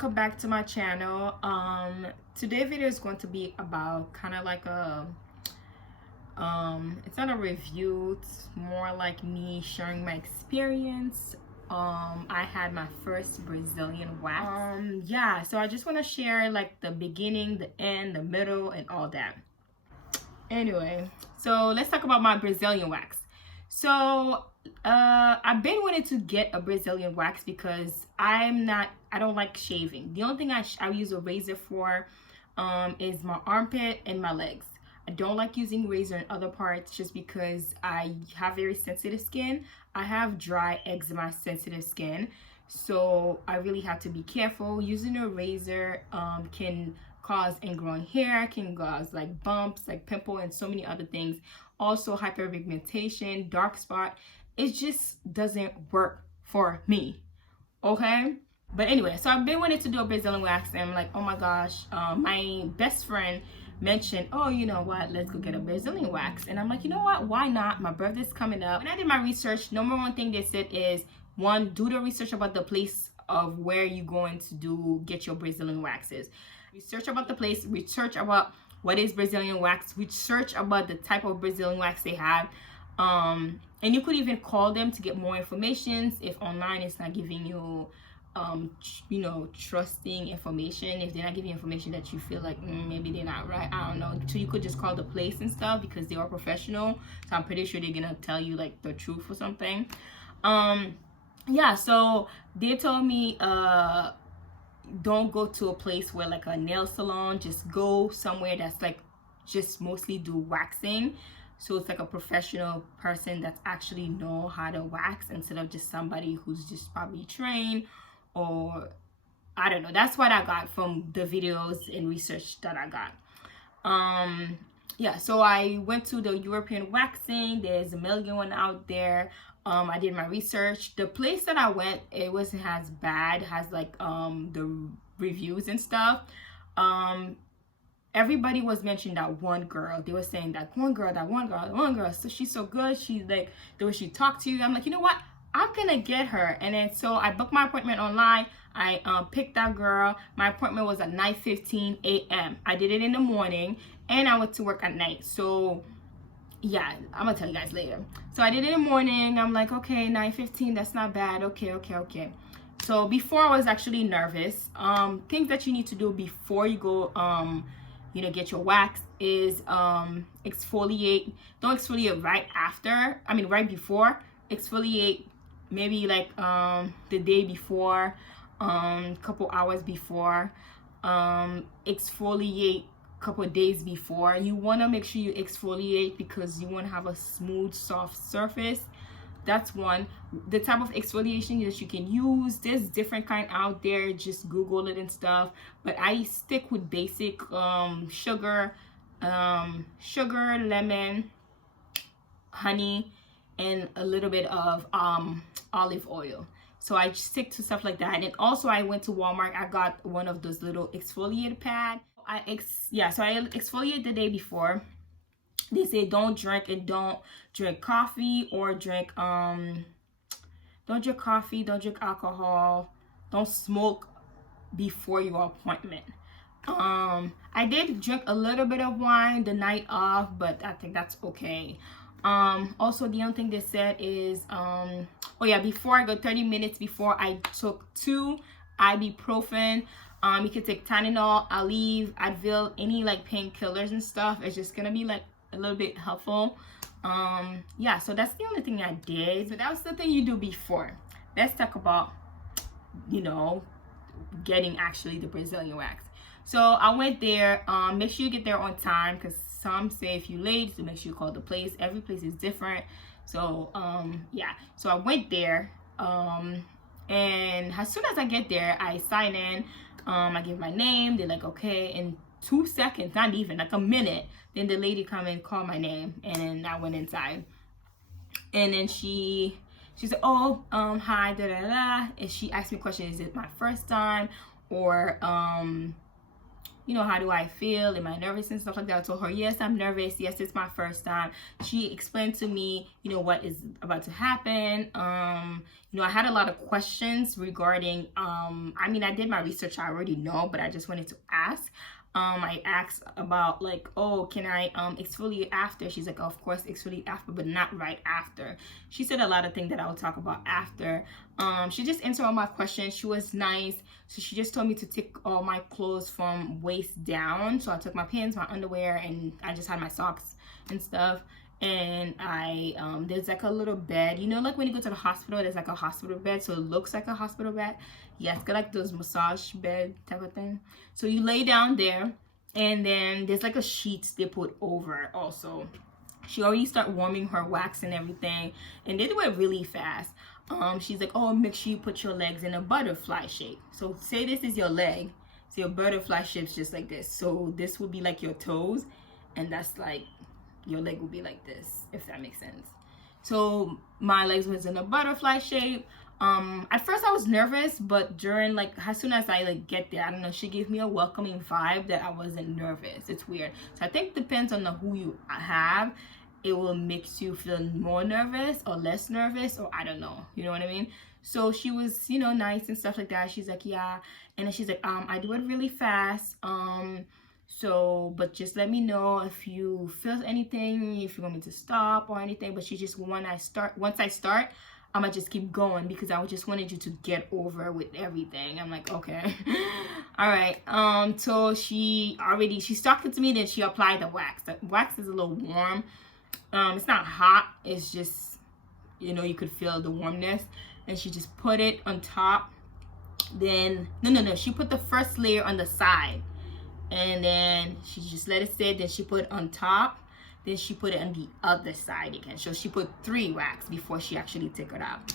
welcome back to my channel. Today's video is going to be about kind of like a it's not a review, it's more like me sharing my experience. I had my first Brazilian wax. Yeah, so I just want to share like the beginning, the end, the middle, and all that. Anyway, so let's talk about my Brazilian wax. So I've been wanting to get a Brazilian wax because I don't like shaving. The only thing I use a razor for is my armpit and my legs. I don't like using razor in other parts just because I have very sensitive skin. I have dry eczema sensitive skin, so I really have to be careful. Using a razor can cause ingrowing hair, can cause like bumps, like pimple, and so many other things. Also hyperpigmentation, dark spot. It just doesn't work for me, okay? But anyway, so I've been wanting to do a Brazilian wax, and I'm like, oh my gosh, my best friend mentioned, oh, you know what, let's go get a Brazilian wax. And I'm like, you know what, why not? My birthday's coming up. When I did my research, number one thing they said is, one, do the research about the place of where you're going to get your Brazilian waxes. Research about the place, research about what is Brazilian wax, research about the type of Brazilian wax they have. And you could even call them to get more information if online is not giving you trusting information. If they're not giving you information that you feel like maybe they're not right, I don't know, so you could just call the place and stuff because they are professional, so I'm pretty sure they're gonna tell you like the truth or something. Yeah, so they told me don't go to a place where like a nail salon, just go somewhere that's like just mostly do waxing, so it's like a professional person that's actually know how to wax instead of just somebody who's just probably trained, or I don't know. That's what I got from the videos and research that I got. Yeah, so I went to the European waxing. There's a million one out there. I did my research. The place that I went, it wasn't as bad, has like the reviews and stuff. Everybody was mentioning that one girl. They were saying that one girl, so she's so good. She's like, the way she talked to you, I'm like, you know what, I'm gonna get her. And then so I booked my appointment online. I picked that girl. My appointment was at 9:15 a.m. I did it in the morning and I went to work at night. So yeah, I'm gonna tell you guys later. So I did it in the morning. I'm like, okay, 9:15, that's not bad. Okay. So before, I was actually nervous. Things that you need to do before you go get your wax is exfoliate. Don't exfoliate right before. Exfoliate maybe like the day before, couple hours before. Exfoliate couple of days before. You want to make sure you exfoliate because you want to have a smooth, soft surface. That's one. The type of exfoliation that you can use, there's different kind out there, just Google it and stuff, but I stick with basic sugar, lemon, honey, and a little bit of olive oil. So I stick to stuff like that. And also I went to Walmart. I got one of those little exfoliator pad. So I exfoliate the day before. They say don't drink coffee, or don't drink alcohol, don't smoke before your appointment. I did drink a little bit of wine the night of, but I think that's okay. Also the other thing they said is before I go, 30 minutes before, I took 2 ibuprofen. You can take Tylenol, Aleve, Advil, any like painkillers and stuff. It's just gonna be like a little bit helpful. Yeah, so that's the only thing I did. So that was the thing you do before. Let's talk about getting actually the Brazilian wax. So I went there. Make sure you get there on time, because some say if you're late, so make sure you call the place. Every place is different. So yeah, so I went there, and as soon as I get there, I sign in. I give my name. They're like, okay. In 2 seconds, not even like a minute, then the lady come and call my name, and then I went inside. And then she said, oh, hi, da da da. And she asked me a question: is it my first time, or you know, how do I feel? Am I nervous and stuff like that? I told her, yes, I'm nervous. Yes, it's my first time. She explained to me, you know, what is about to happen. You know, I had a lot of questions regarding, I mean, I did my research, I already know, but I just wanted to ask. I asked about like, oh, can I exfoliate after? She's like, oh, of course exfoliate after, but not right after. She said a lot of things that I will talk about after. She just answered all my questions. She was nice. So she just told me to take all my clothes from waist down. So I took my pants, my underwear, and I just had my socks and stuff. And I there's like a little bed, you know, like when you go to the hospital, there's like a hospital bed, so it looks like a hospital bed. Yes, got like those massage bed type of thing. So you lay down there, and then there's like a sheet they put over also. She already started warming her wax and everything, and they do it really fast. She's like, oh, make sure you put your legs in a butterfly shape. So say this is your leg, so your butterfly shape's just like this. So this would be like your toes, and that's like your leg will be like this, if that makes sense. So my legs was in a butterfly shape. At first I was nervous, but during like as soon as I like get there, I don't know, she gave me a welcoming vibe that I wasn't nervous. It's weird. So I think it depends on who you have. It will make you feel more nervous or less nervous, or I don't know, you know what I mean? So she was, you know, nice and stuff like that. She's like, yeah. And then she's like, I do it really fast. So, but just let me know if you feel anything, if you want me to stop or anything. But she just, once I start, I'm gonna just keep going, because I just wanted you to get over with everything. I'm like, okay. All right. So she's talking to me, then she applied the wax. The wax is a little warm. It's not hot, it's just, you know, you could feel the warmness. And she just put it on top. Then no, she put the first layer on the side, and then she just let it sit. Then she put it on top, then she put it on the other side again. So she put 3 wax before she actually took it out.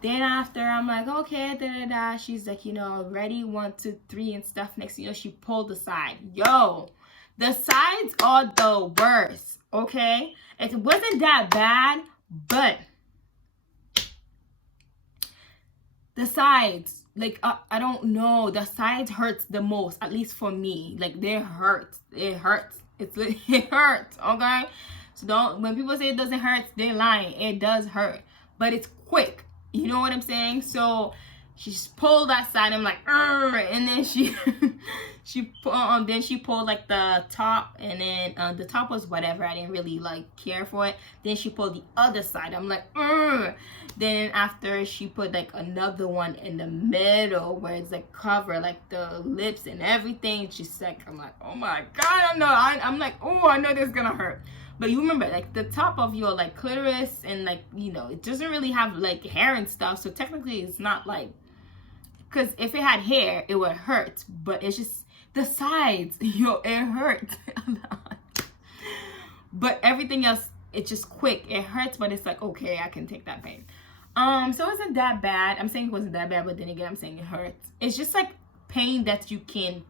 Then after, I'm like, okay, she's like, you know, ready, 1, 2, 3 and stuff. Next thing you know, she pulled the side. Yo, the sides are the worst. Okay, it wasn't that bad, but the sides, like, I don't know, the sides hurts the most, at least for me. Like, they hurt. It hurts. It hurts, okay? So when people say it doesn't hurt, they're lying. It does hurt, but it's quick. You know what I'm saying? So she just pulled that side. I'm like, and then then she pulled like the top, and then the top was whatever. I didn't really like care for it. Then she pulled the other side. I'm like, Then after, she put like another one in the middle where it's like cover like the lips and everything. She's like, I'm like, oh my god, I'm like, oh, I know this is gonna hurt. But you remember, like, the top of your like clitoris, and like, you know, it doesn't really have like hair and stuff, so technically it's not like, because if it had hair it would hurt, but it's just the sides, yo, it hurts. But everything else, it's just quick. It hurts, but it's like, okay, I can take that pain. So it wasn't that bad. I'm saying it wasn't that bad, but then again, I'm saying it hurts. It's just like pain that you can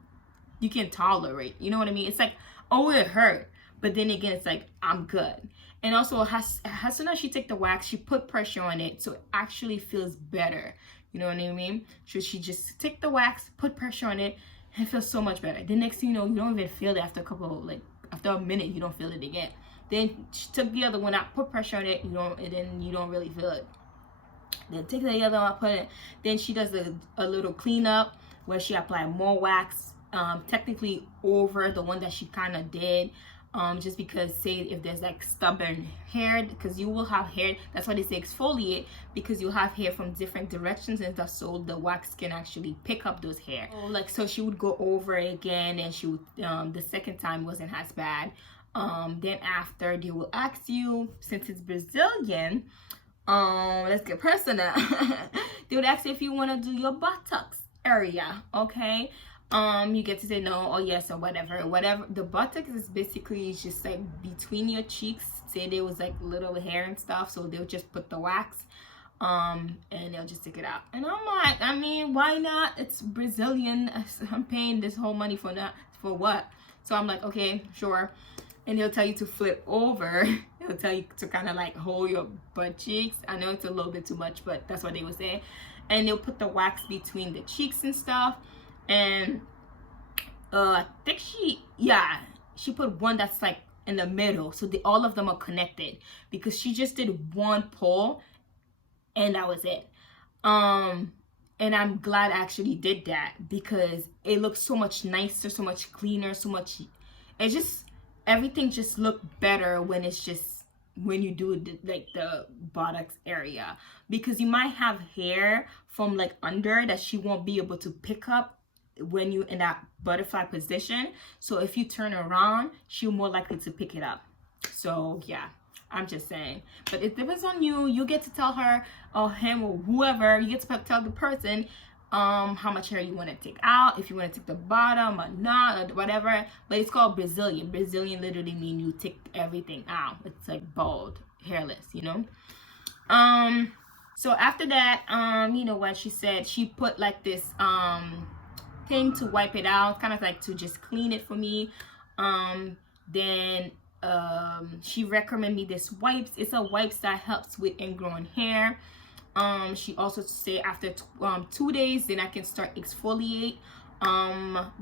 tolerate. You know what I mean? It's like, oh, it hurt, but then again, it's like, I'm good. And also, as soon as she took the wax, she put pressure on it, so it actually feels better. You know what I mean? So she just took the wax, put pressure on it, and it feels so much better. The next thing you know, you don't even feel it after after a minute, you don't feel it again. Then she took the other one out, put pressure on it, and then you don't really feel it. Then take the other one, put it. Then she does a little cleanup where she applied more wax, technically over the one that she kind of did. Just because, say if there's like stubborn hair, because you will have hair, that's why they say exfoliate, because you have hair from different directions and stuff, so the wax can actually pick up those hair. So she would go over it again, and she would the second time wasn't as bad. Then after, they will ask you, since it's Brazilian, let's get personal. They would ask you if you want to do your buttocks area, okay? You get to say no or yes or whatever. The buttocks is basically just like between your cheeks. Say there was like little hair and stuff, so they'll just put the wax, and they'll just take it out. And I'm like, I mean, why not? It's Brazilian. I'm paying this whole money for what? So I'm like, okay, sure. And they'll tell you to flip over. They'll tell you to kind of like hold your butt cheeks. I know it's a little bit too much, but that's what they would say. And they'll put the wax between the cheeks and stuff. And I think she put one that's like in the middle, so all of them are connected, because she just did one pull and that was it. And I'm glad I actually did that, because it looks so much nicer, so much cleaner, so much, it just, everything just look better when it's just, when you do like the buttocks area, because you might have hair from like under that she won't be able to pick up when you in that butterfly position. So if you turn around, she'll more likely to pick it up. So yeah, I'm just saying. But it depends on you. You get to tell her or him or whoever, you get to tell the person how much hair you want to take out, if you want to take the bottom or not, or whatever. But it's called Brazilian. Brazilian literally mean you take everything out. It's like bald, hairless, you know. So after that, you know what she said, she put like this thing to wipe it out, kind of like to just clean it for me. Then she recommended me this wipes. It's a wipes that helps with ingrowing hair. She also said after 2 days then I can start exfoliate,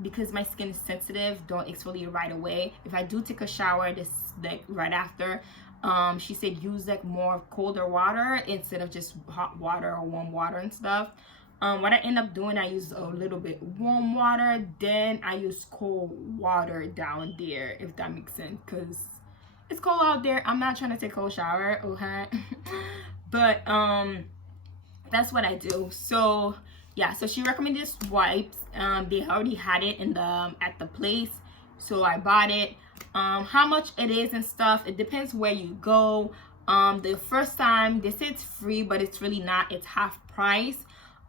because my skin is sensitive. Don't exfoliate right away. If I do take a shower, this like right after, she said use like more colder water instead of just hot water or warm water and stuff. What I end up doing, I use a little bit warm water, then I use cold water down there, if that makes sense, because it's cold out there. I'm not trying to take a cold shower, okay? But that's what I do. So yeah, so she recommended this wipes. They already had it in the at the place, so I bought it. How much it is and stuff, it depends where you go. The first time they say it's free, but it's really not. It's half price.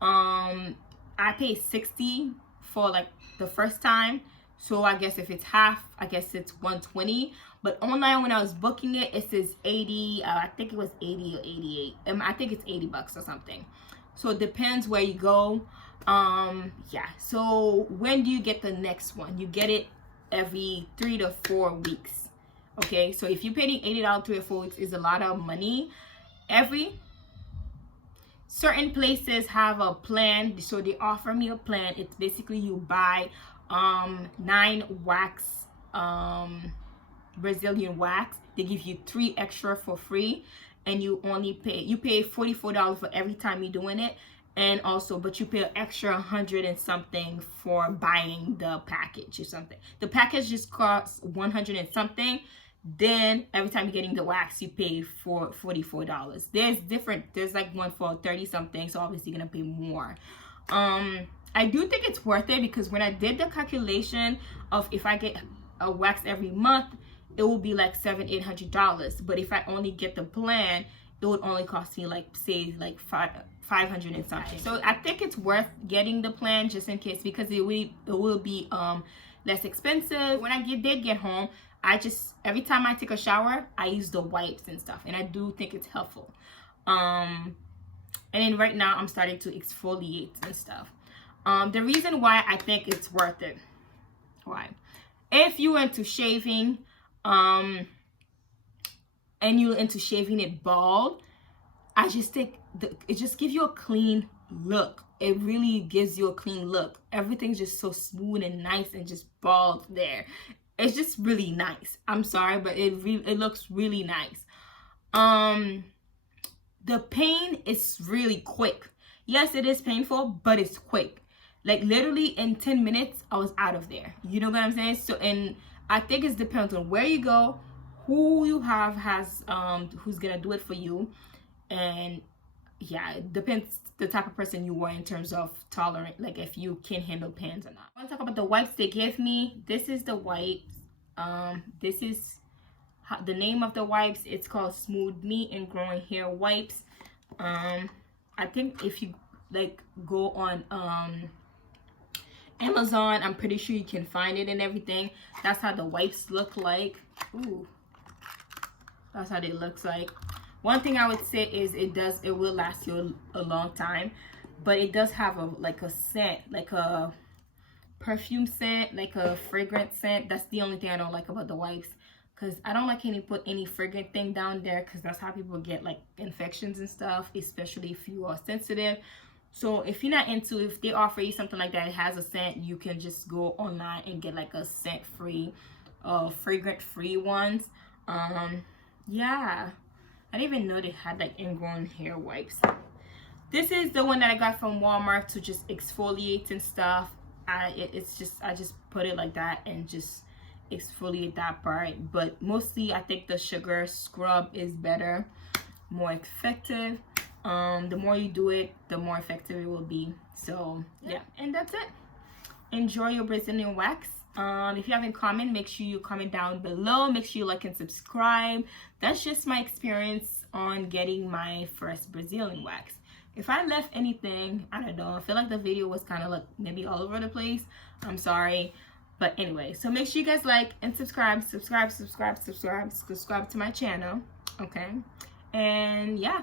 I paid $60 for like the first time, so I guess if it's half, I guess it's $120. But online when I was booking it, it says 80. I think it was 80 or 88. I think it's $80 or something. So it depends where you go. Yeah, so when do you get the next one? You get it every 3 to 4 weeks. Okay, so if you're paying $80 3 or 4 weeks, is a lot of money. Certain places have a plan, so they offer me a plan. It's basically you buy 9 wax, Brazilian wax. They give you 3 extra for free, and you pay $44 for every time you're doing it. And also, but you pay an extra 100 and something for buying the package or something. The package just costs 100 and something. Then every time you're getting the wax, you pay for $44. There's like one for 30 something, so obviously you're gonna pay more. I do think it's worth it, because when I did the calculation of if I get a wax every month, it will be like $700-800. But if I only get the plan, it would only cost me like, say, like 500 and something. So I think it's worth getting the plan just in case, because it will be less expensive. When I did get home, every time I take a shower, I use the wipes and stuff, and I do think it's helpful. And then right now I'm starting to exfoliate and stuff. The reason why I think it's worth it, why? If you're into shaving, and you're into shaving it bald, I just think it just gives you a clean look. It really gives you a clean look. Everything's just so smooth and nice and just bald there. It's just really nice. I'm sorry, but it looks really nice. The pain is really quick. Yes, it is painful, but it's quick. Like literally in 10 minutes, I was out of there. You know what I'm saying? So, and I think it depends on where you go, who you has who's gonna do it for you, and yeah, it depends the type of person you are in terms of tolerant, like if you can handle pains or not. I want to talk about the wipes they give me. This is the wipes. This is the name of the wipes. It's called Smooth Me and Growing Hair Wipes. I think if you like go on Amazon, I'm pretty sure you can find it and everything. That's how the wipes look like. Ooh, that's how they looks like. One thing I would say is it will last you a long time, but it does have a scent, like a perfume scent, like a fragrant scent. That's the only thing I don't like about the wipes, because I don't like put any fragrant thing down there, because that's how people get like infections and stuff, especially if you are sensitive. So if you're not into, if they offer you something like that, it has a scent, you can just go online and get like a scent free, fragrant free ones. Yeah, I didn't even know they had like ingrown hair wipes. This is the one that I got from Walmart to just exfoliate and stuff. I just put it like that and just exfoliate that part. But mostly I think the sugar scrub is better, more effective. The more you do it, the more effective it will be. So yeah, and that's it. Enjoy your Brazilian wax. If you haven't commented, make sure you comment down below. Make sure you like and subscribe. That's just my experience on getting my first Brazilian wax. If I left anything, I don't know, I feel like the video was kind of like maybe all over the place. I'm sorry. But anyway, so make sure you guys like and subscribe to my channel. Okay. And yeah.